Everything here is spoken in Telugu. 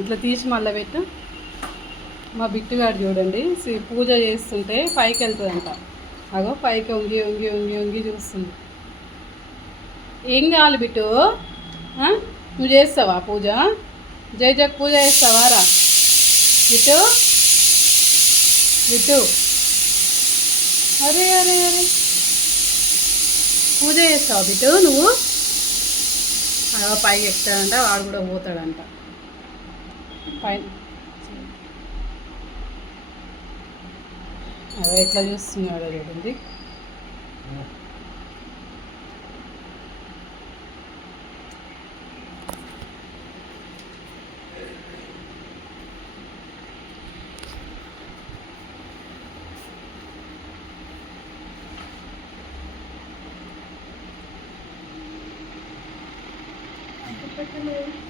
ఇట్లా తీసి మళ్ళీ పెట్టు. మా బిట్టుగాడు చూడండి పూజ చేస్తుంటే పైకి వెళ్తుందంట. అగో పైకి వంగి వంగి వంగి వంగి చూస్తుంది. ఏం కావాలి బిట్టు? నువ్వు చేస్తావా పూజ? జయజగ్ పూజ చేస్తావా రా బిట్టు? బిట్టు అరే అరే అరే పూజ చేస్తావా బిట్టు నువ్వు? అగో పైకి ఎక్కుతాడంట, వాడు కూడా పోతాడంట పైన. అదే ఎట్లా చూస్తున్నాడో చూడండి. పెట్టలేదు